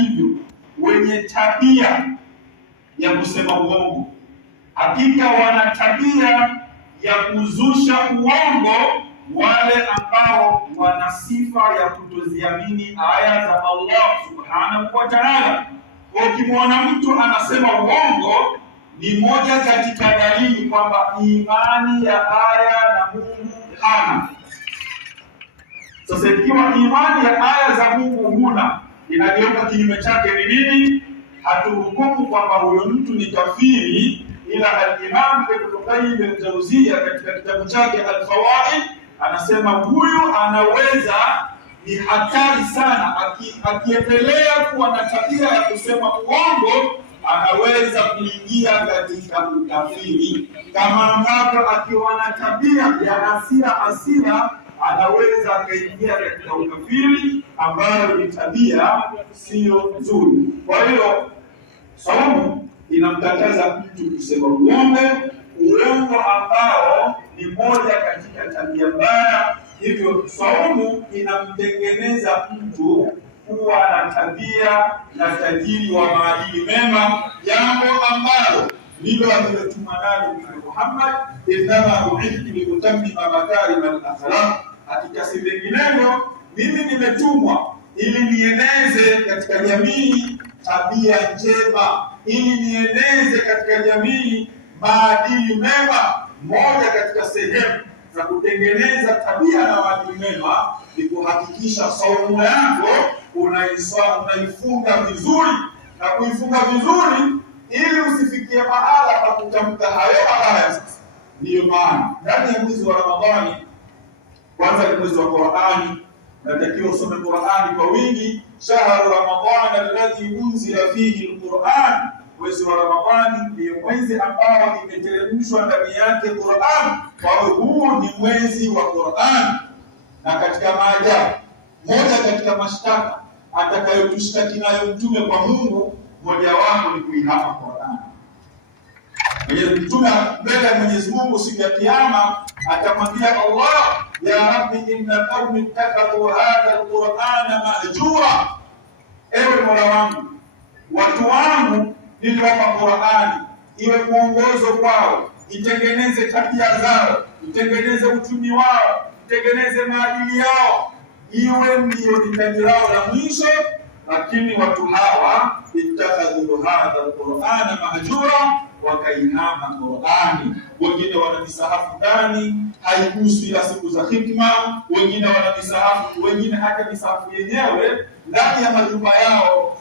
hivyo wenye tabia ya kusema uongo, hakika wana tabia ya kuzusha uongo wale ambao wana sifa ya kutoziamini aya za Allah subhanahu wa ta'ala. Ukimwona mtu anasema uongo, ni moja katika dalili kwamba imani ya aya na Mungu hana. Sasa ikiwa imani ya aya za Mungu huna, inageuka kinyume chake ni nini? Hatuhukumu kwamba huyo mtu ni kafiri, ila al-Imam Ibn Qayyim al-Jawziyya katika kitabu chake Al-Fawaid anasema huyu anaweza, ni hatari sana, akiendelea kuwa na tabia ya kusema uongo, anaweza kuingia katika ukafiri, kama ambavyo akiwa na tabia ya hasira anaweza akaingia katika ukafiri, ambayo ni tabia sio nzuri. Kwa hiyo saumu inamkataza mtu kusema uongo ambao ni moja katika tabia mbaya. Hivyo saumu inamtengeneza mtu kuwa na tabia na tajiri wa maadili mema, jambo ambalo ndilo alilotumwa nalo Mtume Muhammad, innama bu'ithtu liutammima makarima al-akhlaq, hakika si vinginevyo mimi nimetumwa ili nieneze katika jamii tabia njema, ili nieneze katika jamii maadili mema. Moja katika sehemu za kutengeneza tabia na maadili mema ni kuhakikisha saumu yako unaifunga vizuri, na kuifunga vizuri ili usifikie mahala pa kutamka hayo mabaya. Sasa ndiyo maana ndani ya mwezi wa Ramadhani, kwanza ni mwezi wa Qur'ani, natakiwa usome Qur'ani kwa wingi. Shahru Ramadhana alladhi unzila fihi al-Qur'an, mwezi wa Ramadhani ndio mwezi ambao imeteremshwa ndani yake Qur'an. Kwa hiyo huu ni mwezi wa Qur'an. Na katika maajabu, moja katika mashtaka atakayotushtaki nayo mtume kwa Mungu, mojawapo ni kuihama Qur'an. Mtume mbele ya Mwenyezi Mungu siku ya Kiyama atamwambia Allah, ya Rabbi inna qaumi ittakhadhu hadha al-Qur'ana mahjura, ewe Mola wangu, watu wangu niliwapa Qur'ani iwe mwongozo kwao, itengeneze tabia zao, itengeneze uchumi wao, itengeneze maadili yao, iwe ndio hitaji lao la mwisho. Lakini watu hawa ittakhadhu hadha al-Qur'ana mahjura, wakaihama Qur'ani. Wengine wana misahafu ndani haigusu ila siku za hikma, wengine wana misahafu, wengine hata misahafu yenyewe ndani ya majumba yao